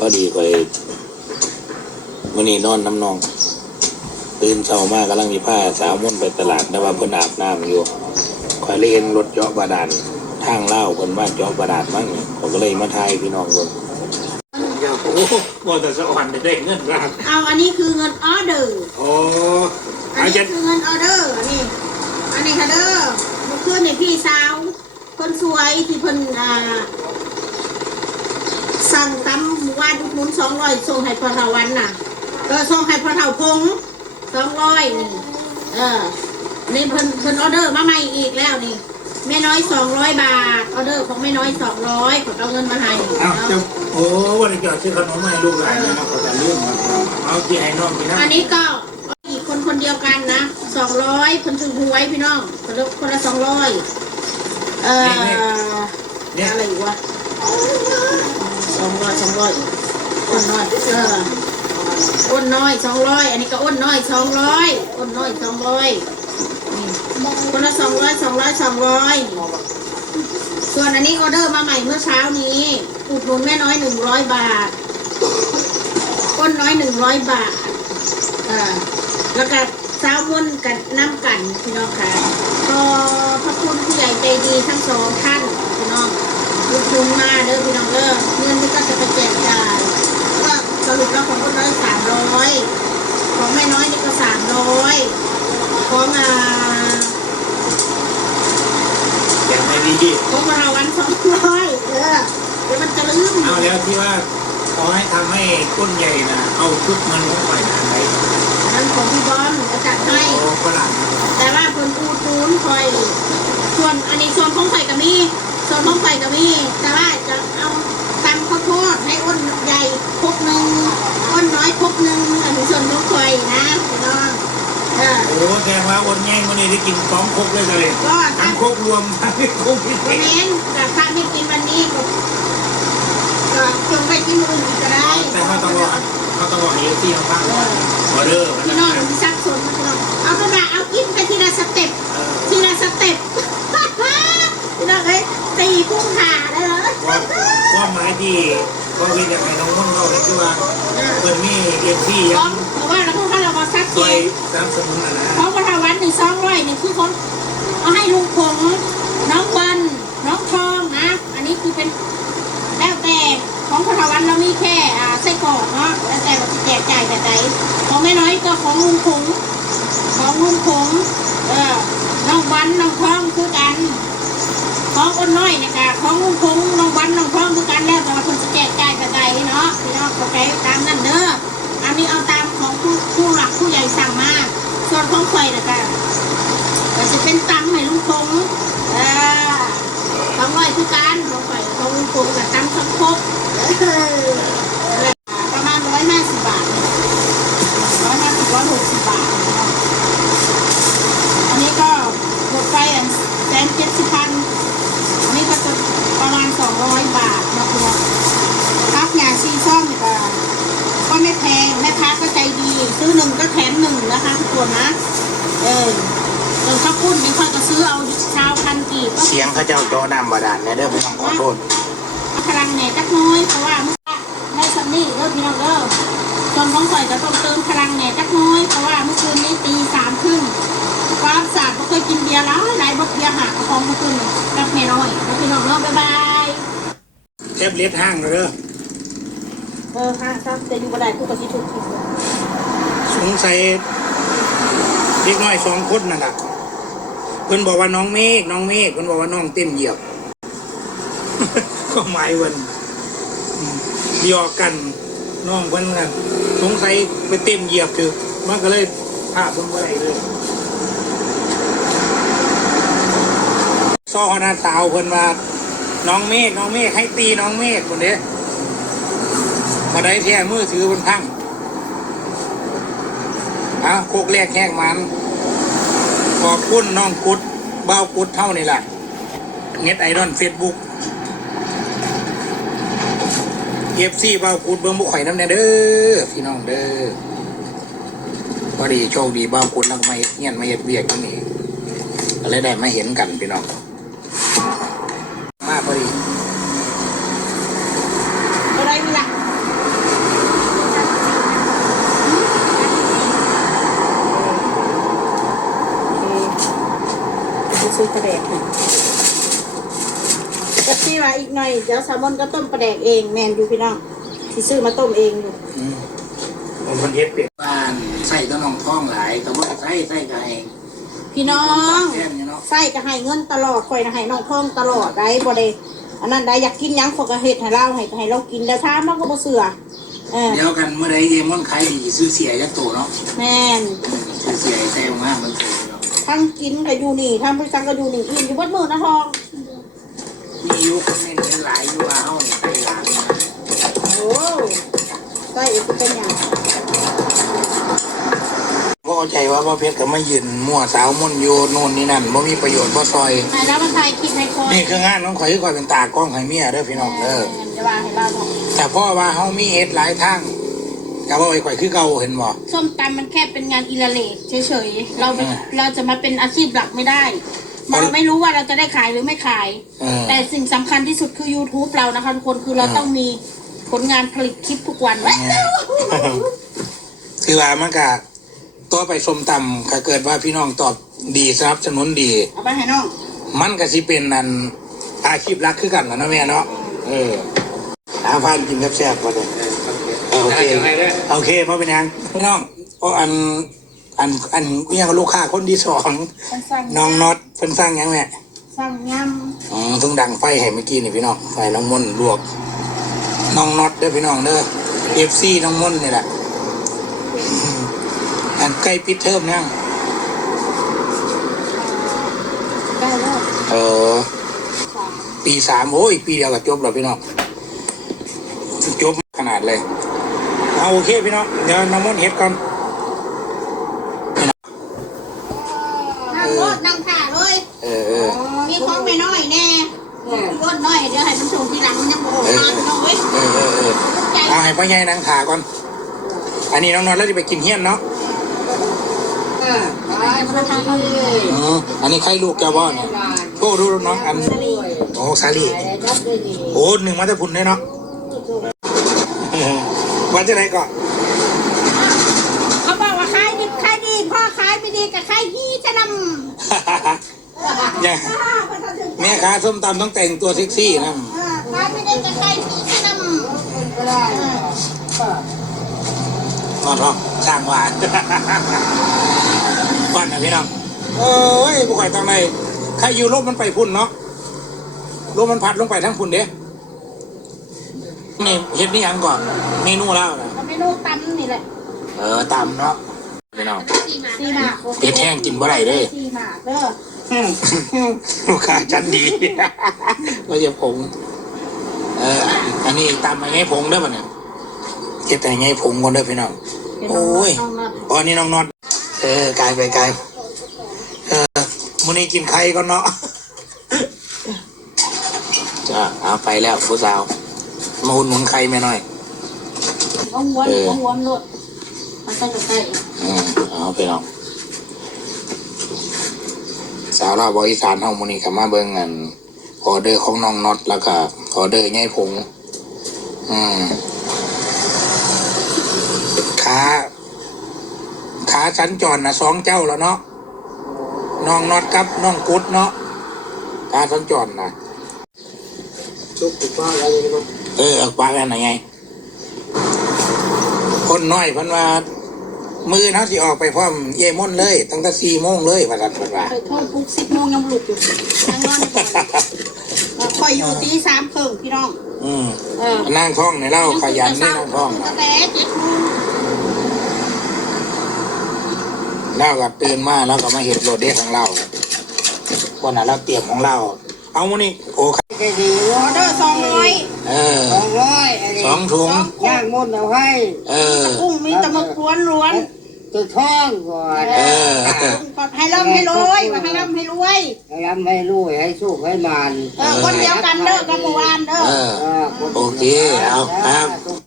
พอดีคอยมื่อนี้นอนน้ำนอง ตื่นเช้ามากกำลังมีผ้าสาวมุ่นไปตลาดนะว่าเพิ่นอาบน้ำอยู่คอยเล่นรถเจาะบาดาลทางเล่าวเพิ่นว่าเจาะบาดาลมั้งผมก็เลยมาทายพี่น้องเบิ่งเดี๋ยวโอ้โหว่าแต่สะอ่อนได้เงินราคเอาอันนี้คือเงินออเดอร์ โอ้อันอาจนี้จะคือเงินออเดอร์อันนี้ อันนี้ค่ะเด้อเมื่อคืนเนี่ยพี่สาวคนสวยที่เพิ่นอ่า สั่งตำวันอุดหนุนสองร้อยส่งให้พ่อเฒ่าวันน่ะเออส่งให้พ่อเฒ่าพงสองร้อยนี่ เออนี่เพิ่นเพิ่นออเดอร์มาใหม่อีกแล้วนี่แม่น้อยสองร้อยบาทออเดอร์ของแม่น้อยสองร้อยขอเอาเงินมาให้อ้าวจะโอ้วันนี้จอดซื้อขนมมาให้ลูกหลานเลยนะเขาจะเรื่องมาเอาที่ให้น้องพี่นะอันนี้ก็อีกคนคนเดียวกันนะสองร้อยคนถึงหวยพี่น้องคนละคนละสองร้อยเอ่อเนี่ยอะไรอีกวะ สองร้อยสองร้อยอ้นน้อยเอออ้นน้อยสองร้อยอันนี้ก็อ้นน้อยสองร้อยอ้นน้อยสองร้อยนี่คนละสองร้อยสองร้อยสองร้อยส่วนอันนี้ออเดอร์มาใหม่เมื่อเช้านี้อุดหนุนแม่น้อยหนึ่งร้อยบาทอ้นน้อยหนึ่งร้อยบาทอ่าแล้วก็สาวม่นกันน้ำกันพี่น้องค่ะก็พระคุณผู้ใหญ่ใจดีทั้งสองท่านพี่น้อง ลุกนุนมาเด้อพี่น้องเด้อเงินที่ก็จะไปแจกจ่ายก็สรุปแล้วของคนน้อยสามร้อยของแม่น้อยนี่ก็สามร้อยของอ่าแจกไม่ดี ของเราวันสองร้อยเออเดี๋ยวมันจะลืมเอาแล้วที่ว่าขอให้ทำให้ก้นใหญ่นะเอาชุดมันลงไปทางไหนนั้นของพี่บอลจะจัดให้ โอ้ฝรั่งแต่ว่าเพิ่นอูดปูนคอย ส่วนอันนี้ส่วนของไข่กับมี ส่วนของไข่กับมีแต่ว่าจะเอาตำข้าวโพดให้อ้นใหญ่ครกหนึ่งอ้นน้อยครกหนึ่งอันนี้ส่วนของไข่นะพี่น้องเออ โอ้แกว่าวันแง่งวันนี้ได้กินสองครกเลยเลยก็ ทั้ถ้างครกรวมทั้งครกพิเศวันษนี้แต่ถ้าไม่กินวันนี้ก็ก็จงไปกินมื้ออื่นก็ได้แต่เขาต้องรอเขาต้องรอเอฟซีของข้างก่อนออเดอร์มันพี่น้องมันซักสนมันพี่น้องเอาไปมาเอากินไปทีละสเต็ปเออทีละสเต็ป พี่น้องเอ้ย ว่าหมายที่ว่าวินอยากน้องมุ่นเราเลยคือว่าเพิ่นมีเอฟซีพยัร้องเพราะว่าเราพวกเขาเรามาซักซเกอยงสามสมุนอะนะเพราะว่าวันหนึ่งสองร้อยหนี่งคือคนเอาให้ลุงผงน้องวันน้องทองนะ อันนี้คือเป็นแล้วแต่ของพทวันเรามีแค่อ่าไส้กรอกเนาะแล้วแต่เราจะแจกจ่ายแบบไหนของไม่น้อยก็ของลุงผงของลุงผงเออน้องวันน้องทองคือกัน ของคนน้อยเนะคะของลุงพงน้อง วันน้องทองคือกันแล้วแต่ว่าคนจะแจกจ่ายแบบใดเนาะพี่น้องเข้าใจตามนั้นเด้ออันนี้เอาตามของผู้ผู้หลักผู้ใหญ่สั่งมาส่วนของข่อยนะคะก็จะเป็นตังให้ลุงพงเออของร้อยคือกันของข่อยของลุงพงกับตำข้าวโพดเออประมาณร้อยห้าสิบบาทร้อยห้าสิบร้อยหกสิบบาทเนาะอันนี้ก็หมดไปอันแสนเจ็ดสิบพัน อันนี้ก็จะประมาณ 200 บาทนะคุณพักงานซีซ่อมนี่ก็ก็ไม่แพงแม่ค้าก็ใจดี ซื้อหนึ่งก็แถมหนึ่ง นะคะทุกคนนะ เออเออข้าวปุ้นนี่ค่อยก็ซื้อเอาชาวพันกีบก็เสียงเขาเจ้าจอน้ำบาดาลเนี่ยเด้อพี่น้องขอโทษพลังแหน่จักน้อยเพราะว่าได้ซัมนี่เด้อพี่น้องเด้อส่วนของข่อยก็ต้องเติมพลังแหน่จักน้อยเพราะว่าเมื่อคืนนี้ตีสามครึ่งความสะอาดก็เคยกินเบียร์แล้วหลายบกเบียร์หากระพองเมื่อคืนกับแม่น้อยแล้วพี่น้องเด้อบ๊ายบายแทบเล็ดห้างเลยเด้อเออค่ะครับจะอยู่บันไดคู่กับที่ถูกผิดสงสัย เด็กน้อยสองคนนั่นแหละเพิ่นบอกว่าน้องเมฆน้องเมฆเพิ่นบอกว่าน้องเต็มเหยียบ ก็หมายวันอืมหยอกกันน้องเพิ่นกันสงสัยไปเต็มเหยียบคือมันก็เลยพาเพิ่นบ่ได้เลยซ้อหน้าสาวเพิ่นว่าน้องเมฆน้องเมฆให้ตีน้องเมฆคนเด้มาได้แท้มือถือบนพัง อะโคกแรกแห้งมันขอบคุณน้องกุดเบ้ากุดเท่านี่แหละเน็ตไอดอลเฟซบุ๊กเอฟซีเบ้ากุดเบิ้งบุกไข่อยน้ำแน่เด้อพี่น้องเด้อพอดีโชคดีเบ้ากุดแล้วก็มาเฮ็ดเงี้ยนมาเฮ็ดเวียกที่นี่ก็เลยได้มาเห็นกันพี่น้องมาพอดี อะไรมีล่ะ ซื้อปลาแดกให้ แต่พี่ว่าอีกหน่อยเดี๋ยวแซลมอนก็ต้มปลาแดกเองแมนอยู่พี่น้องที่ซื้อมาต้มเองอยู่อืมมันเฮ็ดเป็ดบ้านใส่ต้นน้องท้องหลายก็บ่ใส่ใส่ไก่พี่น้องแค่นี้เนาะใส่ก็ให้เงินตลอดคอยนะให้น้องท่องตลอดได้บ่ได้อันนั้นได้อยากกินหยังขอยก็เฮ็ดให้เราให้ให้เรากินแล้วถ้ามันก็บ่เสือเออเดี๋ยวกันเมื่อใดเยมอนขายดีซื้อเสียจักโตเนาะแม่นซื้อเสียให้แซ่บมากมันโตเนาะทั้งกินก็อยู่นี่ทั้งไปสั่งก็อยู่นี่อิ่มอยู่เบิดมื้อนะทอง มีอยู่คนเน้นเป็นหลายอยู่ว่าเฮานี่ไปหลานนะโอ้ใส่อีกเป็นหยังบ่เข้าใจว่าพ่อเพชรก็มายืนมั่วสาวม่วนอยู่โน่นนี่นั่นบ่มีประโยชน์บ่ซอยให้เรามาถ่ายคลิปให้คนนี่คืองานของข่อยที่ข่อยเป็นตากล้องให้เมียเด้อพี่น้องเด้อแม่นจะว่าให้เราบอกแต่พ่อว่าเฮามีเฮ็ดหลายทางก็บ่ไอ้ข่อยคือเก่าเห็นบ่ส้มตำมันแค่เป็นงานอิละเลกเฉยๆเราเป็นอ่าเราจะมาเป็นอาชีพหลักไม่ได้ เราไม่รู้ว่าเราจะได้ขายหรือไม่ขายเออแต่สิ่งสำคัญที่สุดคือ YouTube เรานะคะทุกคนคือเราอ่าต้องมีผลงานผลิตคลิปทุกวันเนี่ยคือว่ามันก็ตัวไปสมตำก็เกิดว่าพี่น้องตอบดีสนับสนุนดี เอาไปให้น้อง มันก็สิเป็นนันอาชีพหลักคือกันนะเนาะแม่เนาะเอออาพานกินแซ่บๆก่อนเลยโอเคโอเคเพราะเป็นหยังพี่น้องเพราะอัน อันอันเนี่ยลูกค้าคนที่สองสั่งน้องน็อตเพิ่นสร้างหยังแม่สั่งยอ๋อเพิ่งดังไฟให้เมื่อกี้นี่พี่น้องไฟน้องมนต์ลวก น้องน็อตเด้อพี่น้องเด้อเอฟซีน้องมนต์นี่แหละอืมอันใกล้ปิดเทอมยังำได้แล้วเออปีสามโอ้ยปีเดียวกับจบแล้วพี่น้องจบขนาดเลย เอาโอเคพี่น้องเดี๋ยวน้ำมันต์เฮ็ดก่อน นั่งรถนั่งถ่า เลยเออเออมีของไปน้อยแน่รถน้อยเดี๋ยวให้มันส่งทีหลังมันยังบอกมาพี่น้องเว้ยเออเออเออตกใจเอาให้พ่อใหญ่นางขาก่อน อันนี้น้องนอนแล้วจะไปกินเฮี้ยนเนาะไปประธานเขาเลยอืมอันนี้ใครลูกแกบ่เนี่ยโอ้ดูดูน้องอันโอ้ซาลีโอ้หนึ่งมาจะพุ่นได้เนาะเออวันจะไหนก่อน เขาบอกว่าขายดิบขายดีพ่อขายไม่ดีกับขายยี่จะนำ อย่าแม่ค้าส้มตำต้องแต่งตัวเซ็กซี่นะขายไม่ได้กับขายยี่จะนำนอนท้องช่างหวานวันนะพี่น้องเอ้ยบุกไก่ตังในใครอยู่ลมมันไปพุ่นเนาะลมมันพัดลงไปทั้งพุ่นเด้นี่เฮ็ดนี่ยังก่อนเมนูแล้วนะเมนูตำนี่แหละ เออตำเนาะพี่น้องสี่หมากเฮ็ดแห้งกินบ่ได้เด้สี่หมากเด้อ ลูกค้าจันดีก็จะผงเอออันนี้ตำไงผงเด้อป่ะเนี่ยเฮ็ดแต่ไงผงก่อนเด้อพี่น้องโอ้ยอ๋อนี่น้องนอตเออกลายไปไกลเออมื้อนี้กินไข่ก่อนเนาะจ้าเอาไปแล้วผู้สาวมาอุดหนุนไข่แม่หน่อยเอาหัวเอาหัวมันลดมันก็จะใกล้อืมเอาไปน้อง สาวลาวบอีสานเฮามื้อนี้ก็มาเบิ่งอันออเดอร์ของน้องน็อตแล้วก็ออเดอร์ใหญ่ผงอืมขาขาสัญจรนะสองเจ้าแล้วเนาะน้องน็อตกับน้องกุดเนาะขาสัญจรนะชุบป้าอะไรนี่มันเออเอาปลากันไหนไงคนน้อยพันว่า มือเขาสิออกไปพร้อมเยม่นเลย ตั้งแต่สี่โมงเลยว่ากันเพันว่าไปท่องปุ๊กสิบโมงยังหลุดอยู่นั่งนอนก่อนคอยอยู่ตีสามครึ่งพี่น้อง อืมเออนั่งท้องในเล่าขยันได้นั่งท้องตั้งแต่เจ็ดโมงเล่ากับตื่นมาแล้วก็มาเห็ดโรดเด้ของเราวันนั้นเราเตรียมของเรา เอามานี่โอ้ครับแค่ดีออเดอร์สองร้อยเออสองร้อยอะไรสองถุงย่างมดเอาให้เออ กุ้งมีแตะมึกล้วนล้วนตัวท้องก่อนเออ ให้ร่ำให้รวยมาให้ร่ำให้รวย ให้รำให้รวยให้สุขให้มันเออคนเดียวกันเด้อกับเมื่อวานเด้อ เออโอเค เอาครับ ทุก